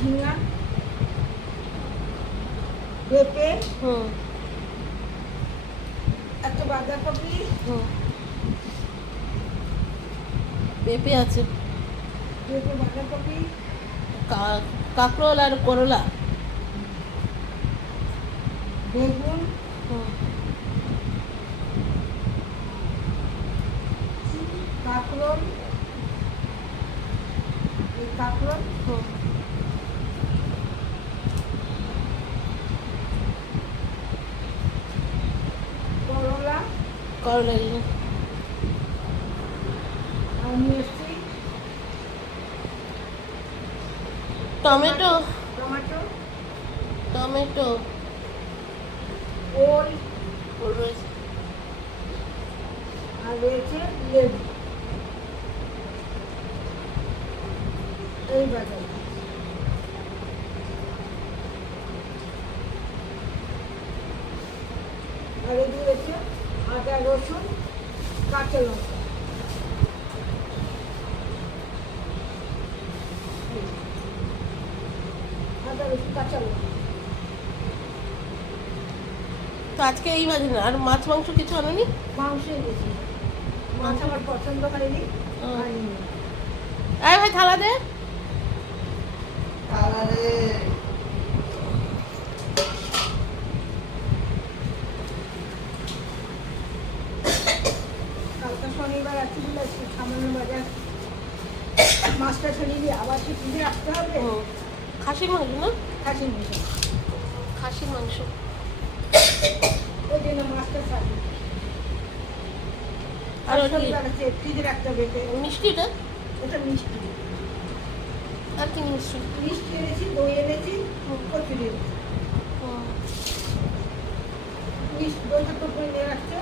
ঝিঙা, পেঁপে, একটা বাঁধাকপি, পেঁপে আছে, পেঁপে বাঁধাকপি, কাঁকরোল আর করলা, বেগুন, কাঁকরোল, কাঁকরোল, করলা, করলা, আর নিয়ে এসছি টমেটো, টমেটো, টমেটো, ওল, ওল রয়েছে, আর রয়েছে লেবু। এই বাজার আর এই রয়েছে আদা, রসুন, কাঁচা লঙ্কা। আদা, রসুন, কাঁচা লঙ্কা। তো আজকে এই বাজে না। আর মাছ মাংস কিছু আনোনি? মাংস এনেছি, মাছ আমার পছন্দ হয়নি, আনিনি। আয় ভাই থালা দে। কালকে শনিবার আছে বলে একটু সামান্য বাজার মাছটা ছড়িয়ে দিয়ে আবার কি ফ্রিজে রাখতে হবে। খাসির মাংস না? খাসির মাংস, খাসির মাংস। ওই জন্য মাছটা ছাড়ি। আর আর ওটা কি? শনিবার আছে ফ্রিজে রাখতে হবে। মিষ্টিটা? এটা মিষ্টি, আর কি মিষ্টি? মিষ্টি এনেছি, দই এনেছি, কচুরি এনেছি। হুম। মিষ্টি দইটা তো করে নিয়ে রাখছে।